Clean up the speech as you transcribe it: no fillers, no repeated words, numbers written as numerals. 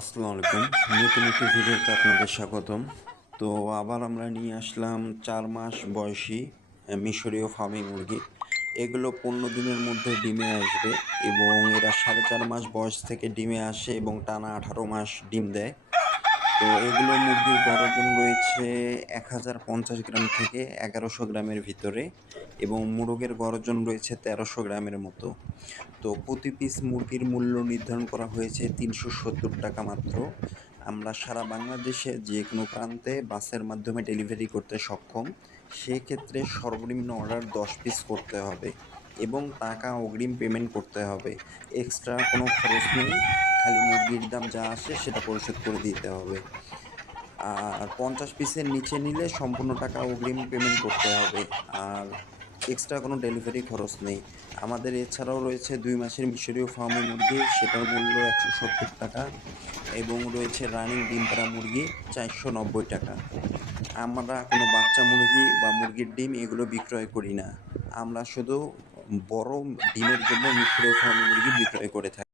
আসসালামু আলাইকুম। নতুন একটি ভিডিওতে আপনাদের স্বাগতম। তো আবার আমরা নিয়ে আসলাম ৪ মাস বয়সী মিশরীয় ফার্মি মুরগি। এগুলো ১৫ দিনের মধ্যে ডিমে আসবে এবং এরা ৪.৫ মাস বয়স থেকে ডিমে আসে এবং টানা ১৮ মাস ডিম দেয়। তো এগুলো মুরগির গড় ওজন রয়েছে ১,০৫০ গ্রাম থেকে ১১০০ গ্রামের ভিতরে এবং মোরগের গড় ওজন রয়েছে ১৩০০ গ্রামের মতো। তো প্রতি পিস মুরগির মূল্য নির্ধারণ করা হয়েছে ৩৭০ টাকা মাত্র। আমরা সারা বাংলাদেশে যে কোনো প্রান্তে বাসের মাধ্যমে ডেলিভারি করতে সক্ষম। সেক্ষেত্রে সর্বনিম্ন অর্ডার ১০ পিস করতে হবে এবং টাকা অগ্রিম পেমেন্ট করতে হবে। এক্সট্রা কোনো খরচ নেই, খালি মুরগির দাম যা আসে সেটা পরিশোধ করে দিতে হবে। আর ৫০ পিসের নিচে নিলে সম্পূর্ণ টাকা অগ্রিম পেমেন্ট করতে হবে। আর এক্সট্রা কোনো ডেলিভারি খরচ নেই। আমাদের এছাড়াও রয়েছে ২ মাসের মিশরীয় ফার্মি মুরগি, সেটার মূল্য ১৭০ টাকা এবং রয়েছে রানিং ডিম পাড়া মুরগি ৪৯০ টাকা। আমরা কোনো বাচ্চা মুরগি বা মুরগির ডিম এগুলো বিক্রয় করি না। আমরা শুধু বড় ডিমের জন্য মিশরীয় ফার্মি মুরগি বিক্রয় করে থাকি।